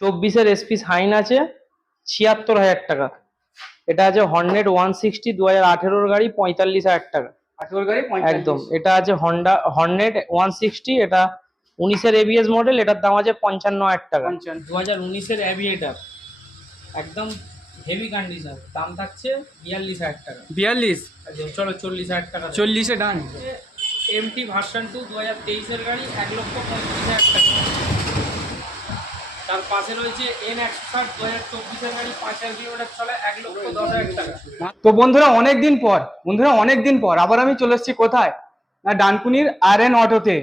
24-এর SP sign আছে, 76,000 টাকা। এটা আছে হর্নেট 160 2018-র গাড়ি, 45,000 টাকা। 18 গাড়ি একদম। এটা আছে হন্ডা হর্নেট 160, এটা 19-এর এবিএস মডেল, এটার দাম আছে 55,000 টাকা। 2019-এর অ্যাভিয়েটার একদম হেভি কন্ডিশন, দাম থাকছে 42,000 টাকা। 42? চলো 40,000 টাকা। 40-এ ডান। এমটি ভার্সন 2 2023-এর গাড়ি, 1,35,000 টাকা। তার পাশে রয়েছে N160 2024-এর গাড়ি, 5,000 কিলোমিটার চলে, 1,10,000 টাকা। তো বন্ধুরা অনেক দিন পর আবার আমি চলে এসেছি কোথায় না, ডানকুনির RN অটোতে।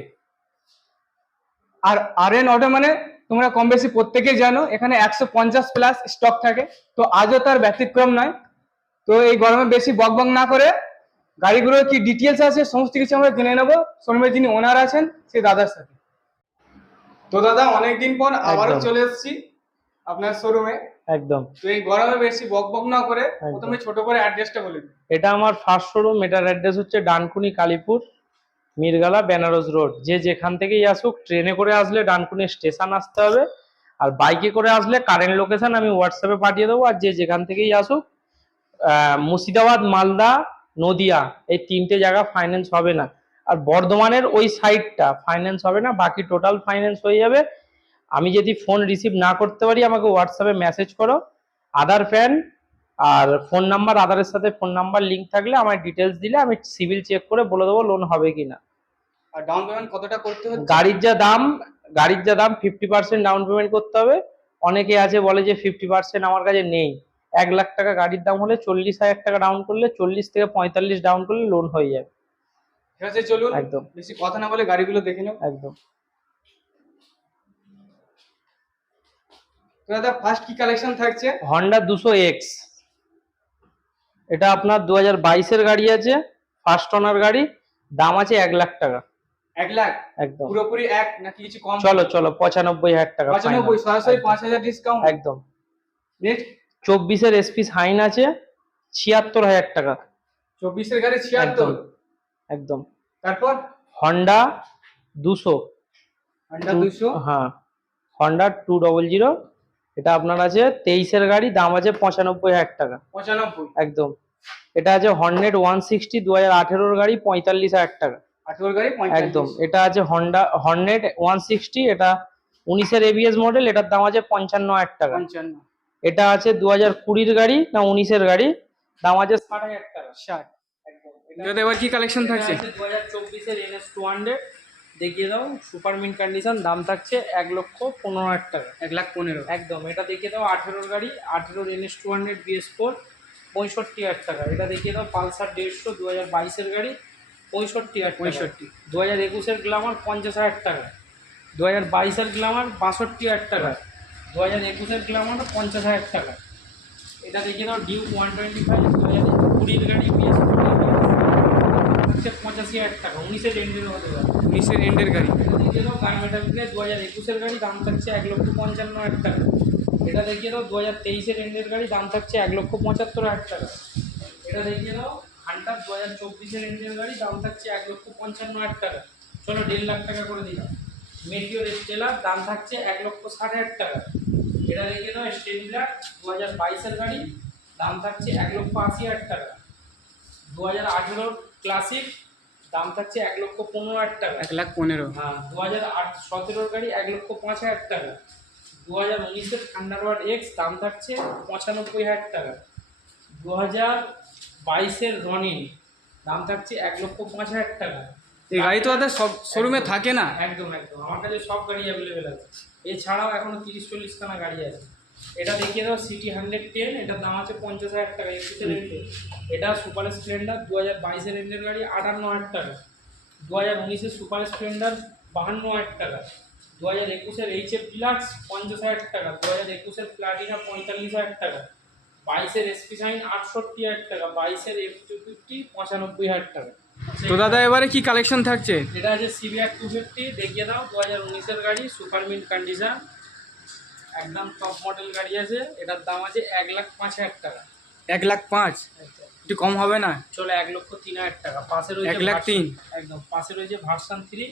আর RN অটো মানে তোমরা কম বেশি প্রত্যেকেই জানো, এখানে 150+ স্টক থাকে। তো আজও তার ব্যতিক্রম নয়। তো এই গরমে বেশি বকবক না করে গাড়িগুলোর কি ডিটেলস আছে সমস্ত কিছু আমরা জেনে নেবো শোরুমের যিনি ওনার আছেন সেই দাদার সাথে। তো দাদা অনেকদিন পর আবারও চলে এসেছি আপনার শোরুমে। একদম। তো এই গরমে বেশি বকবক না করে প্রথমে ছোট করে অ্যাড্রেসটা বলে দিন। এটা আমার ফার্স্ট শোরুম, এটার অ্যাড্রেস হচ্ছে ডানকুনি কালীপুর, মিরগালা, বেনারস রোড। যে যেখান থেকেই আসুক, ট্রেনে করে আসলে ডানকুনি স্টেশন আসতে হবে, আর বাইকে করে আসলে কারেন্ট লোকেশন আমি হোয়াটসঅ্যাপে পাঠিয়ে দেবো। আর যে যেখান থেকেই আসুক, মুর্শিদাবাদ, মালদা, নদিয়া এই 3টে জায়গা ফাইন্যান্স হবে না। আর বর্ধমানের ওই সাইডটা ফাইন্যান্স হবে না, বাকি টোটাল ফাইন্যান্স হয়ে যাবে। আমি যদি ফোন রিসিভ না করতে পারি, আমাকে হোয়াটসঅ্যাপে মেসেজ করো, আধার, প্যান আর ফোন নাম্বার, আধারের সাথে ফোন নাম্বার লিঙ্ক থাকলে আমার ডিটেলস দিলে আমি সিভিল চেক করে বলে দেবো লোন হবে কিনা। আর ডাউন পেমেন্ট কতটা করতে হবে? গাড়ির যা দাম 50% ডাউন পেমেন্ট করতে হবে। অনেকে আছে বলে যে 50% আমার কাছে নেই। 1 লাখ টাকা গাড়ির দাম হলে 40,000 টাকা ডাউন করলে, 40 থেকে 45 ডাউন করলে লোন হয়ে যাবে। ঠিক আছে, চলুন একদম বেশি কথা না বলে গাড়িগুলো দেখে নাও। একদম। তো দাদা ফার্স্ট কি কালেকশন থাকছে? হন্ডা 200X, এটা আপনার 2022-এর গাড়ি আছে, ফার্স্ট ওনার গাড়ি, দাম আছে 1 লাখ টাকা। 1 লাখ? একদম। পুরোপুরি এক নাকি কিছু কম? চলো 95,000 টাকা। 95, সরাসরি 5,000 ডিসকাউন্ট। একদম। নেক্সট 24-এর এসপি সাইন আছে, 76,000 টাকা। 24-এর গাড়ি 76? একদম। তারপর হন্ডা 200, হন্ডা 200? হ্যাঁ, হন্ডা 200, এটা আপনার আছে 23-এর গাড়ি, দাম আছে 95,000 টাকা। 95? একদম। এটা আছে হর্নেট 160 2018-র গাড়ি, 45,000 টাকা। 18 গাড়ি 45? একদম। এটা আছে হর্নেট 160, এটা 19-এর এবিএস মডেল, এটার দাম আছে 55,000 টাকা। 55? এটা আছে 2020-র গাড়ি না 19-এর গাড়ি, দাম আছে 60,000 টাকা। 60? একদম। দাদা এবার কি কালেকশন থাকছে? 2024-এর NS200 দেখিয়ে দাও, সুপার মিন্ট কন্ডিশন, দাম থাকছে 1,15,000 টাকা। 1,15,000? একদম। এটা দেখিয়ে দাও 18-র গাড়ি, 18-র NS200 BS4, 65,000 টাকা। এটা দেখিয়ে দাও পালসার 150 2022-এর গাড়ি, 65,000 টাকা। 65? 2021-এর গ্ল্যামার 50,000 টাকা। 2022-এর গ্ল্যামার 62,000 টাকা। 2021-এর গ্ল্যামার 50,000 টাকা। এটা দেখিয়ে দাও ডিউক 125 2020-এর গাড়ি, BS4 হচ্ছে 85,000 টাকা। 19-এর এন্ডের হতে পারে। 19-এর এন্ডের গাড়ি। এটা দেখিয়ে দাও গার্মেন্টাল প্লে 2021-এর গাড়ি, দাম থাকছে 1,55,000 টাকা। এটা দেখিয়ে দাও 2023-এর এন্ডের গাড়ি, দাম থাকছে 1,75,000 টাকা। এটা দেখিয়ে দাও হান্টার 2024-এর এন্ডের গাড়ি, দাম থাকছে 1,55,000 টাকা। চলো 1.5 লাখ টাকা করে দিলাম। মেটিওর স্টেলার, দাম থাকছে 1,60,000 টাকা। এটা দেখিয়ে দাও স্টেবিলার 2022-এর গাড়ি, দাম থাকছে 1,80,000 টাকা। 2018-র ক্লাসিক, দাম থাকছে 1,15,000 টাকা। 1,15,000? হ্যাঁ। 2017-র গাড়ি 1,05,000 টাকা। 2019-এর থান্ডারবার্ড এক্স, দাম থাকছে 95,000 টাকা। 2022-এর রনিন, দাম থাকছে 1,05,000 টাকা। এই গাড়ি তো দাদা সব শোরুমে থাকে না? একদম একদম, আমার কাছে সব গাড়ি অ্যাভেলেবেল আছে। এছাড়াও এখনো 30-40 খানা গাড়ি আছে। এটা দেখিয়ে দাও সিটি 110, এটার দাম আছে 50,000 টাকা। 21-এর এন্ডের। এটা সুপার স্প্লেন্ডার 2022-এর এন্ডের গাড়ি, 58,000 টাকা। 2019-এর সুপার স্প্লেন্ডার 52,000 টাকা। 2021-এর HF ডিলাক্স 50,000 টাকা। 2021-এর প্লাটিনা 45,000 টাকা। 22-এর এসপি সাইন 68,000 টাকা। 22-এর F250 95,000 টাকা। তো দাদা এবারে কি কালেকশন থাকছে? এটা আছে সিবিআর 250, দেখিয়ে দাও 2019-এর গাড়ি, সুপার মিন্ট কন্ডিশন, একদম টপ মডেল গাড়ি আছে। এটার দাম আছে 1,05,000 টাকা। 1,05,000? একটু কম হবে না? চলো 1,03,000 টাকা। পাশে রয়েছে 1,03,000? একদম। পাশে রয়েছে ভার্সন 3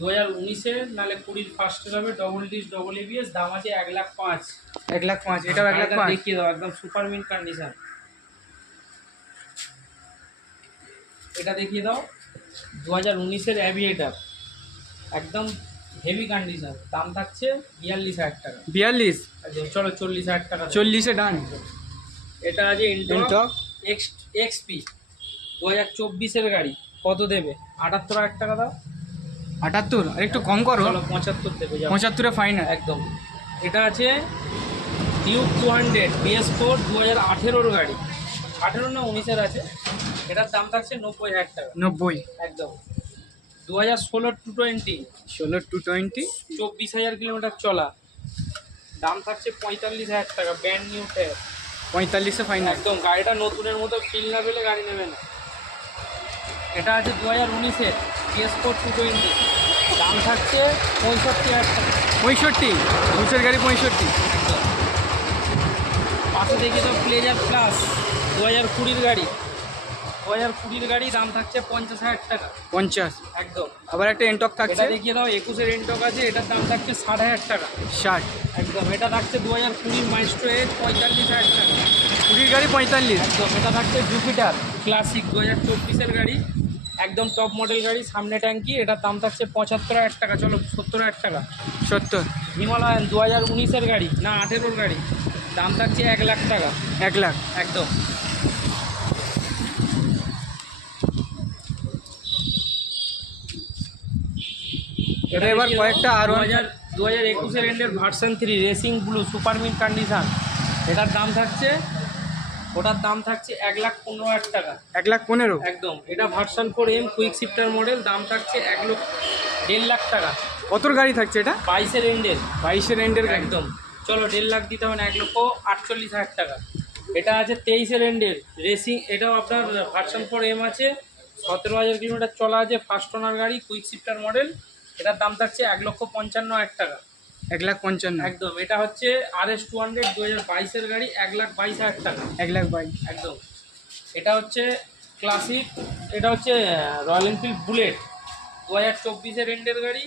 2019-এর নাহলে 20-র ফার্স্টের হবে, ডবল ডিস ডবল এবিএস, দাম আছে 1,05,000। 1,05,000, এটাও 1,05,000। দেখিয়ে দাও, একদম সুপার মিন্ট কন্ডিশন। এটা দেখিয়ে দাও 2019-এর অ্যাভিয়েটার, একদম হেভি কন্ডিশন, দাম থাকছে 42,000 টাকা। 42? একদম, চলো 40,000 টাকা। 40-এ ডান। এটা আছে ইন্টক ইন্টক এক্সপি 2024-এর গাড়ি, কত দেবে? 78,000 টাকা দাও। 78? আর একটু কম করো। চলো 75 দেবে, যাও। 75-এ ফাইনাল। একদম। এটা আছে ডিউক 200 BS4 2018-এর গাড়ি, 18 না 19-এর আছে, এটার দাম থাকছে 90,000 টাকা। 90? একদম। 2016 220, 16 220, 24,000 কিলোমিটার চলা, দাম থাকছে 45,000 টাকা, ব্র্যান্ড নিউ টায়ার। 45-এ ফাইনাল। একদম, গাড়িটা নতুনের মতো ফিল না পেলে গাড়ি নেবে না। এটা আছে 2019-এর BS4 220, দাম থাকছে 65,000 টাকা। 65? 19-এর গাড়ি 65? একদম। পাশে দেখি তো প্লেজার প্লাস 2020-এর গাড়ি, 2020-এর গাড়ি, দাম থাকছে 50,000 টাকা। 50? একদম। আবার একটা এন্টক এটা থাকছে। দেখিয়ে দাও 21-এর এন্টক আছে, এটার দাম থাকছে 60,000 টাকা। 60? একদম। এটা থাকছে 2020 মাইস্ট্রো এজ 45,000 টাকা। 20-এর গাড়ি 45? একদম। এটা থাকছে জুপিটার ক্লাসিক 2024-এর গাড়ি, একদম টপ মডেল গাড়ি, সামনে ট্যাঙ্কি, এটার দাম থাকছে 75,000 টাকা। চলো 70,000 টাকা। 70? হিমালয়ান 2019-এর গাড়ি, না 18-এর গাড়ি, দাম থাকছে 1,00,000 টাকা। 1,00,000? একদম। এটা এবার কয়েকটা আরো 2021-এর এন্ডের version 3 racing blue super mint condition, এটার দাম থাকছে, ওটার দাম থাকছে 1,15,000 টাকা। 1,15,000? একদম। এটা version 4M quick shifter model, দাম থাকছে 1,50,000 টাকা। কতর গাড়ি থাকছে এটা? 22-এর এন্ডের। 22-এর এন্ডের গাড়ি? একদম। চলো 1,50,000 দিতে হবে না, 1,48,000 টাকা। এটা আছে 23-এর এন্ডের রেসিং, এটাও আপনার ভার্সন 4M আছে, 17,000 কিলোমিটার চলা আছে, ফার্স্ট ওনার গাড়ি, কুইক শিফটার মডেল, এটার দাম থাকছে 1,55,000 টাকা। 1,55,000? একদম। এটা হচ্ছে RS 200 2022-এর গাড়ি, 1,22,000 টাকা। 1,22,000? একদম। এটা হচ্ছে ক্লাসিক, এটা হচ্ছে রয়্যাল এনফিল্ড বুলেট 2024-এর এন্ডের গাড়ি,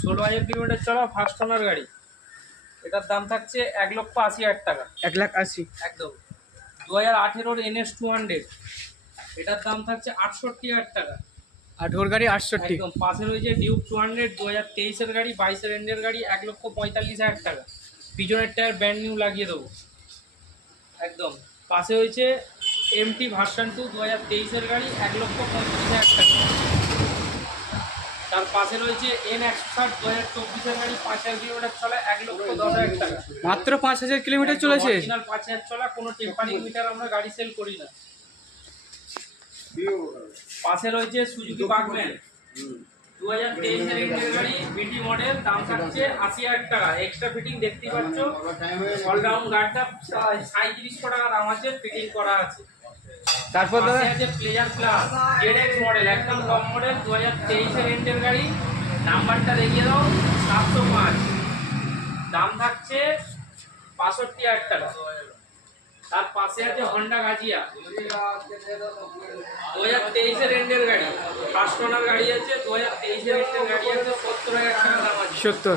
16,000 কিলোমিটার চলা, ফার্স্ট ওনার গাড়ি, এটার দাম থাকছে 1,80,000 টাকা। 1,80,000? একদম। 2018-এর NS 200, এটার দাম থাকছে 68,000 টাকা। 18-এর গাড়ি 68? একদম। পাশে রয়েছে ডিউক 200 2023-এর গাড়ি, 22-এর এন্ডের গাড়ি, 1,45,000 টাকা। পিছনের টায়ার ব্র্যান্ড নিউ লাগিয়ে দেবো। একদম। পাশে হয়েছে MT ভার্সন 2 2023-এর গাড়ি, 1,35,000 টাকা। তার পাশে রয়েছে N160 2024-এর গাড়ি, 5,000 কিলোমিটার চলা, 1,10,000 টাকা। মাত্র 5,000 কিলোমিটার চলেছে? অরিজিনাল 5,000 চলা, কোনো টেম্পারিং মিটার আমরা গাড়ি সেল করি না। পাশে রয়েছে সুজুকি বাগম্যান 2023-এর এন্ডের গাড়ি, বিটি মডেল, দাম থাকছে 80,000 টাকা। এক্সট্রা ফিটিং দেখতেই পাচ্ছ, অলরাউন্ড গাড়িটা 37 টাকা দাম আছে, ফিটিং করা আছে। তারপর দাদা পাশে আছে প্লেজার প্লাস ZX মডেল, একদম টপ মডেল, 2023-এর এন্ডের গাড়ি, নাম্বারটা দেখিয়ে দাও 705, দাম থাকছে 65,000 টাকা। তার পাশে আছে হন্ডা গাজিয়া 2023-এর এন্ডের গাড়ি, ফার্স্ট ওনার গাড়ি আছে, 2023-এর এন্ডের গাড়ি আছে, 70,000 টাকা দাম আছে। 70?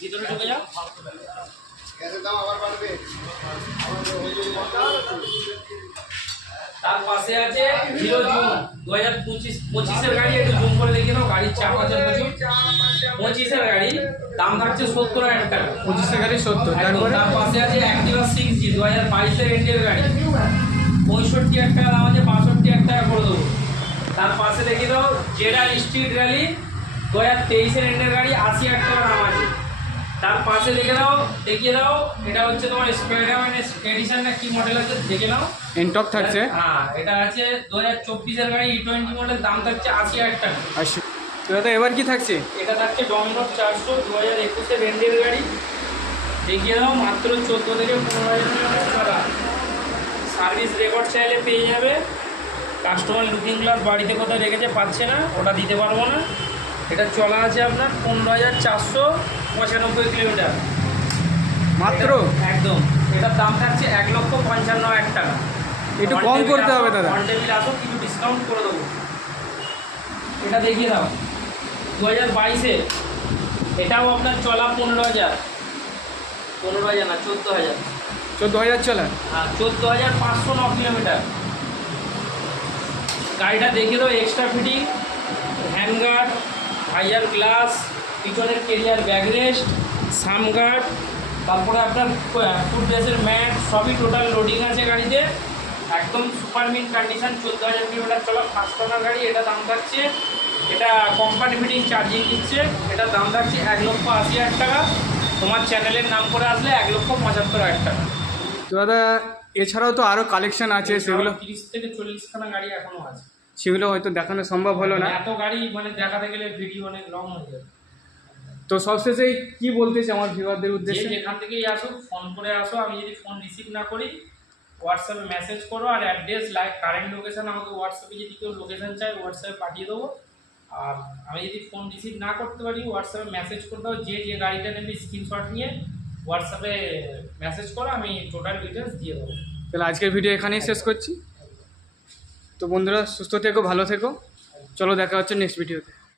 ভিতরে ঢুকে যাও। তার পাশে আছে হিরো জুম 2025-এর গাড়ি, একটু জুম করে দেখিয়ে দাও, গাড়ির চাপ আছে প্রচুর। 25-এর গাড়ি, দাম থাকছে 70,000 টাকা। 25-এর গাড়ি 70? তারপরে তার পাশে আছে অ্যাক্টিভা 6G 2022-এর এন্ডের গাড়ি, 65,000 টাকা দাম আছে, 62,000 টাকা করে দেবো। তার পাশে দেখিয়ে দাও জেডার স্ট্রিট র্যালি 2023-এর এন্ডের গাড়ি, 80,000 টাকা দাম আছে। তার পাশে দেখিয়ে দাও এটা হচ্ছে তোমার স্পাইডারম্যান এডিশন না কি মডেল আছে, দেখে নাও। এন্টক থাকছে? হ্যাঁ, এটা আছে 2024-এর গাড়ি, E20 মডেল, দাম থাকছে 80,000 টাকা। 80? তো দাদা এবার কি থাকছে? এটা থাকছে ডমিনোর 400 2021-এর এন্ডের গাড়ি, দেখিয়ে দাও, মাত্র 14 থেকে 15,000 কিলোমিটার চলা। সার্ভিস রেকর্ড চাইলে পেয়ে যাবে। কাস্টমার লুকিং গ্লাস বাড়িতে কোথাও রেখেছে, পাচ্ছে না, ওটা দিতে পারবো না। এটা চলা আছে আপনার 15,495 কিলোমিটার মাত্র? একদম। এটার দাম থাকছে 1,55,000 টাকা। একটু কম করতে হবে দাদা। অন টেবিল আসো, কিছু ডিসকাউন্ট করে দেবো। এটা দেখিয়ে দাও। 2022-এর, এটাও আপনার চলা 15,000, 15,000 না 14,000, 14,000 চলা। হ্যাঁ 14,509 কিলোমিটার। গাড়িটা দেখে দাও, এক্সট্রা ফিটিং, হ্যান্ডগার্ড, হাইয়ার গ্লাস, পিছনের কেরিয়ার ব্যাক রেস্ট, সামগার্ড, তারপরে আপনার ফুড ড্রেসের ম্যাট, সবই টোটাল লোডিং আছে গাড়িতে। একদম সুপার মিন কন্ডিশন, 14,000 কিলোমিটার চলা ফার্স্ট ওনার গাড়ি। এটা দাম থাকছে, এটা কোম্পানি ফিটিং চার্জিং দিচ্ছে, এটা দাম থাকছে 1,80,000 টাকা। তোমার চ্যানেলের নাম করে আসলে 1,75,000 টাকা। তো দাদা এছাড়াও তো আরও কালেকশন আছে, সেগুলো 30 থেকে 40 খানা গাড়ি এখনো আছে। সেগুলো হয়তো দেখানো সম্ভব হলো না। এত গাড়ি মানে দেখাতে গেলে ভিডিও অনেক লং হয়ে যাবে। তো সবশেষে কি বলতে চাই আমার ভিউয়ারদের যে উদ্দেশ্যে? যেখান থেকেই আসো ফোন করে আসো, আমি যদি ফোন রিসিভ না করি হোয়াটসঅ্যাপে মেসেজ করো, আর অ্যাড্রেস লাইভ কারেন্ট লোকেশন আমাকে হোয়াটসঅ্যাপে যদি কেউ লোকেশন চায় হোয়াটসঅ্যাপে পাঠিয়ে দেবো। আর আমি যদি ফোন রিসিভ না করতে পারি হোয়াটসঅ্যাপে মেসেজ করে দাও, যে যে গাড়িটা নেবে স্ক্রিনশট নিয়ে হোয়াটসঅ্যাপে মেসেজ করো, আমি টোটাল ডিটেলস দিয়ে দেবো। তাহলে আজকের ভিডিও এখানেই শেষ করছি। তো বন্ধুরা সুস্থ থেকো, ভালো থেকো, চলো দেখা হচ্ছে নেক্সট ভিডিওতে।